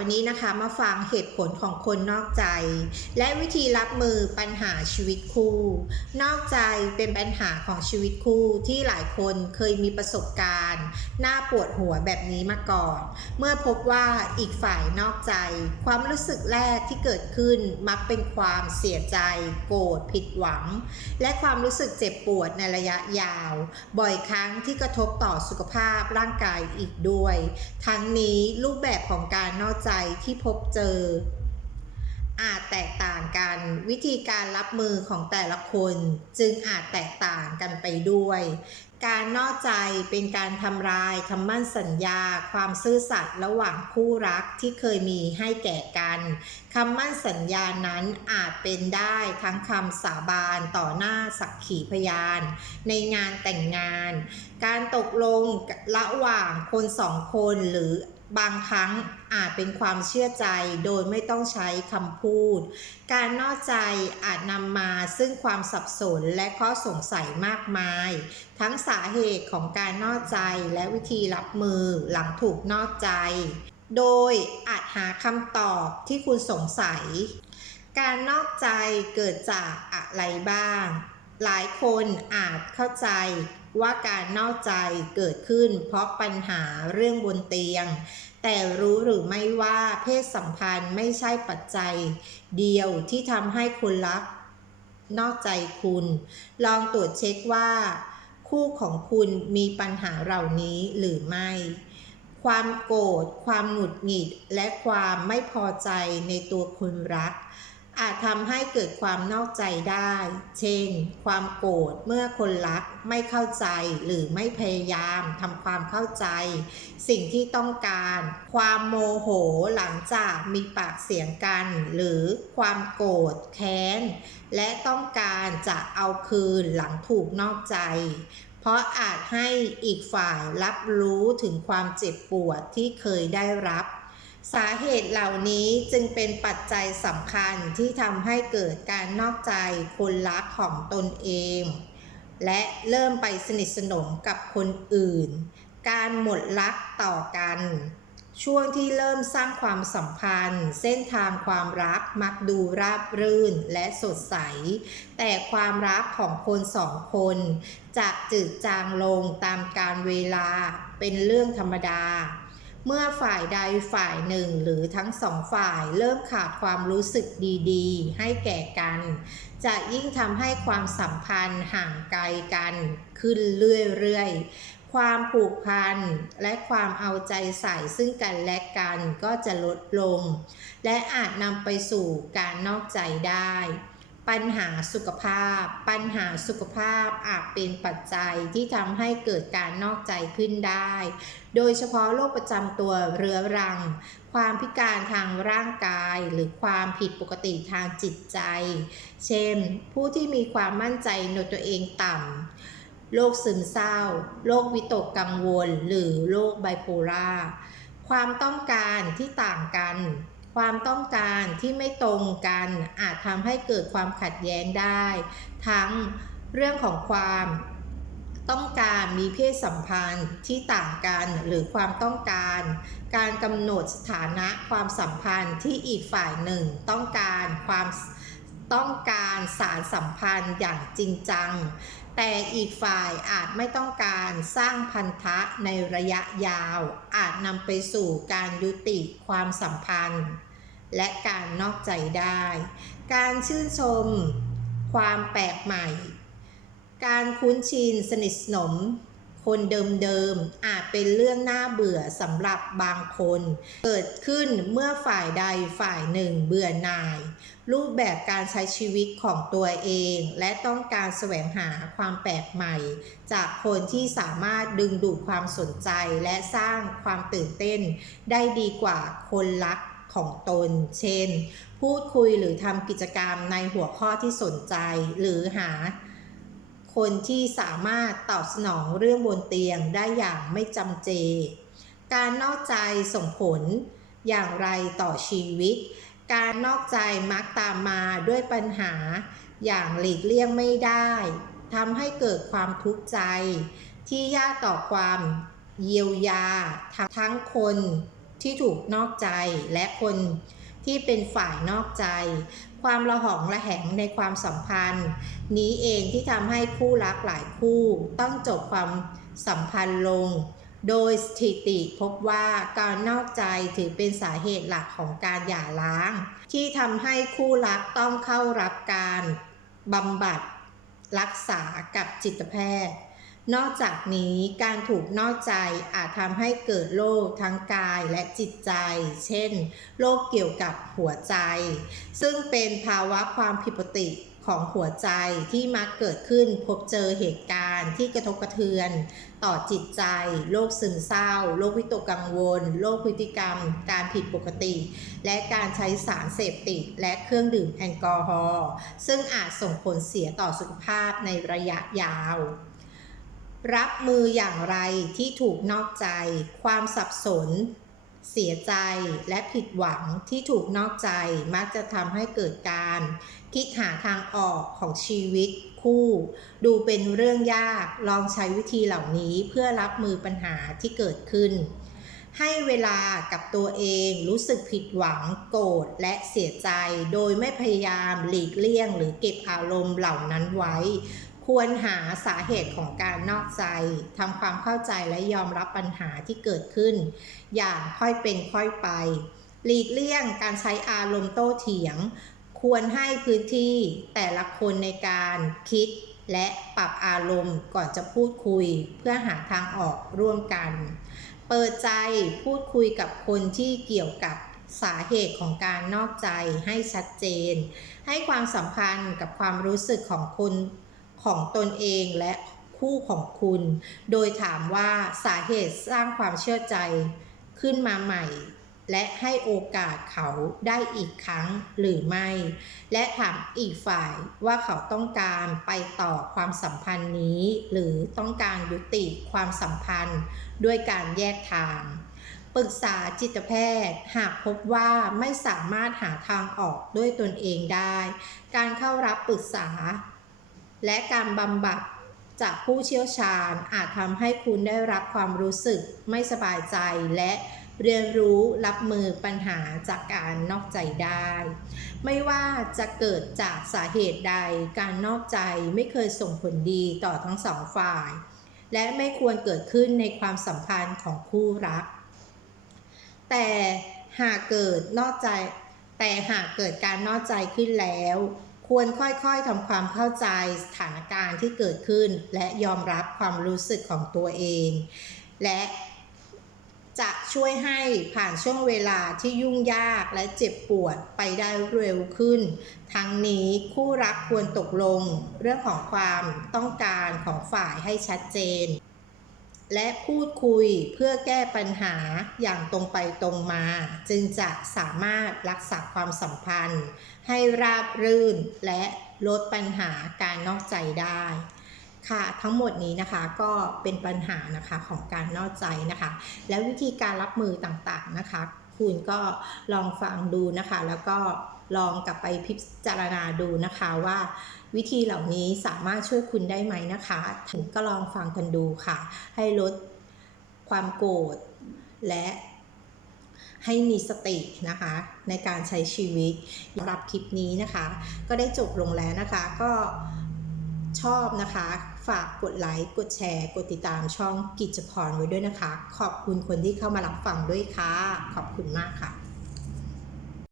วันนี้นะคะมาฟังเหตุผลของคนนอกใจ และวิธีรับมือปัญหาชีวิตคู่ นอกใจเป็นปัญหาของชีวิตคู่ที่หลายคนเคยมีประสบการณ์ น่าปวดหัวแบบนี้มาก่อน เมื่อพบว่าอีกฝ่ายนอกใจ ความรู้สึกแรกที่เกิดขึ้นมักเป็นความเสียใจ โกรธผิดหวัง และความรู้สึกเจ็บปวดในระยะยาว บ่อยครั้งที่กระทบต่อสุขภาพร่างกายอีกด้วย ทั้งนี้รูปแบบของการนอกใจที่พบเจอ อาจแตกต่างกันวิธีการรับมือของแต่ละคนจึงอาจแตกต่างกันไปด้วย การนอกใจเป็นการทำลายคำมั่นสัญญา ความซื่อสัตย์ระหว่างคู่รักที่เคยมีให้แก่กันคำมั่นสัญญานั้นอาจเป็นได้ทั้งคำสาบานต่อหน้าสักขีพยาน ในงานแต่งงาน การตกลงระหว่างคนสองคนหรือบางครั้ง อาจเป็นความเชื่อใจโดยไม่ต้องใช้คำพูด การนอกใจอาจนำมาซึ่งความสับสนและข้อสงสัยมากมาย ทั้งสาเหตุของการนอกใจและวิธีรับมือหลังถูกนอกใจ โดยอาจหาคำตอบที่คุณสงสัย การนอกใจเกิดจากอะไรบ้าง หลายคนอาจเข้าใจ ว่าการนอกใจเกิดขึ้น เพราะปัญหาเรื่องบนเตียง แต่รู้หรือไม่ว่าเพศสัมพันธ์ไม่ใช่ปัจจัย เดียวที่ทำให้คนรักนอกใจคุณ ลองตรวจเช็คว่า คู่ของคุณมีปัญหาเหล่านี้หรือไม่ ความโกรธ ความหงุดหงิด และความไม่พอใจในตัวคนรัก อาจทำให้เกิดความนอกใจได้ เช่น ความโกรธเมื่อคนรักไม่เข้าใจหรือไม่พยายามทำความเข้าใจ สิ่งที่ต้องการ ความโมโหหลังจากมีปากเสียงกัน หรือความโกรธแค้น และต้องการจะเอาคืนหลังถูกนอกใจ เพราะอาจให้อีกฝ่ายรับรู้ถึงความเจ็บปวดที่เคยได้รับ สาเหตุเหล่านี้จึงเป็นปัจจัยสำคัญที่ทำให้เกิดการนอกใจคนรักของตนเอง และเริ่มไปสนิทสนมกับคนอื่น การหมดรักต่อกัน ช่วงที่เริ่มสร้างความสัมพันธ์ เส้นทางความรักมักดูราบรื่นและสดใส แต่ความรักของคนสองคน จะจืดจางลงตามการเวลาเป็นเรื่องธรรมดา เมื่อฝ่ายใดฝ่ายหนึ่งหรือทั้งสองฝ่ายเริ่มขาดความรู้สึกดีๆ ให้แก่กัน จะยิ่งทำให้ความสัมพันธ์ห่างไกลกันขึ้นเรื่อยๆ ความผูกพันและความเอาใจใส่ซึ่งกันและกันก็จะลดลง และอาจนำไปสู่การนอกใจได้ ปัญหาสุขภาพ ปัญหาสุขภาพอาจเป็นปัจจัยที่ทำให้เกิดการนอกใจขึ้นได้ โดยเฉพาะโรคประจำตัวเรื้อรัง ความพิการทางร่างกาย หรือความผิดปกติทางจิตใจ เช่น ผู้ที่มีความมั่นใจในตัวเองต่ำโรคซึมเศร้า โรควิตกกังวล หรือโรคไบโพล่าความต้องการที่ต่างกัน ความต้องการที่ไม่ตรงกันอาจทำให้เกิดความขัดแย้งได้ ทั้งเรื่องของความต้องการมีเพศสัมพันธ์ที่ต่างกันหรือความต้องการ การกำหนดสถานะความสัมพันธ์ที่อีกฝ่ายหนึ่งต้องการความต้องการสารสัมพันธ์อย่างจริงจัง แต่อีกฝ่ายอาจไม่ต้องการสร้างพันธะในระยะยาว อาจนำไปสู่การยุติความสัมพันธ์ และการนอกใจได้ การชื่นชม ความแปลกใหม่ การคุ้นชินสนิทสนม คนเดิมๆ อาจเป็นเรื่องน่าเบื่อสำหรับบางคน เกิดขึ้นเมื่อฝ่ายใดฝ่ายหนึ่งเบื่อหน่าย รูปแบบการใช้ชีวิตของตัวเอง และต้องการแสวงหาความแปลกใหม่ จากคนที่สามารถดึงดูดความสนใจและสร้างความตื่นเต้นได้ดีกว่าคนรัก ของตน เช่น พูดคุยหรือทำกิจกรรมในหัวข้อที่สนใจ หรือหา คนที่สามารถตอบสนองเรื่องบนเตียงได้อย่างไม่จำเจ การนอกใจส่งผลอย่างไรต่อชีวิต การนอกใจมักตามมาด้วยปัญหาอย่างหลีกเลี่ยงไม่ได้ทำให้เกิดความทุกข์ใจ ที่ยากต่อความเยียวยาทั้งคน ที่ถูกนอกใจและคนที่เป็นฝ่ายนอกใจ ความระหองระแหงในความสัมพันธ์ นี้เองที่ทำให้คู่รักหลายคู่ต้องจบความสัมพันธ์ลง โดยสถิติพบว่าการนอกใจถือเป็นสาเหตุหลักของการหย่าร้าง ที่ทำให้คู่รักต้องเข้ารับการบำบัดรักษากับจิตแพทย์ นอกจากนี้การถูกนอกใจอาจทำให้เกิดโรคทั้งกายและจิตใจ เช่น โรคเกี่ยวกับหัวใจ ซึ่งเป็นภาวะความผิดปกติของหัวใจที่มักเกิดขึ้นพบเจอเหตุการณ์ที่กระทบกระเทือน ต่อจิตใจ โรคซึมเศร้า โรควิตกกังวล โรคพฤติกรรม การผิดปกติ และการใช้สารเสพติด และเครื่องดื่มแอลกอฮอล์ซึ่งอาจส่งผลเสียต่อสุขภาพในระยะยาว รับมืออย่างไรที่ถูกนอกใจ ความสับสน เสียใจและผิดหวังที่ถูกนอกใจมักจะทำให้เกิดการ คิดหาทางออกของชีวิตคู่ ดูเป็นเรื่องยากลองใช้วิธีเหล่านี้เพื่อรับมือปัญหาที่เกิดขึ้น ให้เวลากับตัวเองรู้สึกผิดหวังโกรธและเสียใจ โดยไม่พยายามหลีกเลี่ยง หรือเก็บอารมณ์เหล่านั้นไว้ ควรหาสาเหตุของการนอกใจทำความเข้าใจและยอมรับปัญหาที่เกิดขึ้น อย่างค่อยเป็นค่อยไป หลีกเลี่ยงการใช้อารมณ์โต้เถียง ควรให้พื้นที่แต่ละคนในการคิดและปรับอารมณ์ก่อนจะพูดคุย เพื่อหาทางออกร่วมกัน เปิดใจพูดคุยกับคนที่เกี่ยวกับสาเหตุของการนอกใจให้ชัดเจน ให้ความสัมพันธ์กับความรู้สึกของคน ของตนเองและคู่ของคุณ โดยถามว่าสาเหตุสร้างความเชื่อใจขึ้นมาใหม่ และให้โอกาสเขาได้อีกครั้งหรือไม่ และถามอีกฝ่ายว่าเขาต้องการไปต่อความสัมพันธ์นี้ หรือต้องการยุติความสัมพันธ์ด้วยการแยกทางปรึกษาจิตแพทย์ หากพบว่าไม่สามารถหาทางออกด้วยตนเองได้ การเข้ารับปรึกษา และการบำบัดจากผู้เชี่ยวชาญอาจทำให้คุณได้รับความรู้สึกไม่สบายใจและเรียนรู้รับมือปัญหาจากการนอกใจได้ ไม่ว่าจะเกิดจากสาเหตุใดการนอกใจไม่เคยส่งผลดีต่อทั้งสองฝ่าย และไม่ควรเกิดขึ้นในความสัมพันธ์ของคู่รัก แต่หากเกิดนอกใจ แต่หากเกิดการนอกใจขึ้นแล้ว ควรค่อยๆทำความเข้าใจสถานการณ์ที่เกิดขึ้น และยอมรับความรู้สึกของตัวเอง และจะช่วยให้ผ่านช่วงเวลาที่ยุ่งยากและเจ็บปวดไปได้เร็วขึ้น ทั้งนี้คู่รักควรตกลงเรื่องของความต้องการของฝ่ายให้ชัดเจน และพูดคุยเพื่อแก้ปัญหาอย่างตรงไปตรงมา จึงจะสามารถรักษาความสัมพันธ์ ให้ราบรื่นและลดปัญหาการนอกใจได้ ค่ะทั้งหมดนี้นะคะก็เป็นปัญหานะคะของการนอกใจนะคะ แล้ววิธีการรับมือต่างๆนะคะ คุณก็ลองฟังดูนะคะแล้วก็ ลองกลับไปพิจารณาดูนะคะว่า วิธีเหล่านี้สามารถช่วยคุณได้ไหมนะคะ ถึงก็ลองฟังกันดูค่ะ ให้ลดความโกรธและให้มีสตินะคะ ในการใช้ชีวิตสำหรับคลิปนี้นะคะ ก็ได้จบลงแล้วนะคะก็ชอบนะคะ ฝากกดไลค์ กดแชร์ กดติดตามช่องกิจพรไว้ด้วยนะคะ ขอบคุณคนที่เข้ามารับฟังด้วยค่ะ ขอบคุณมากค่ะ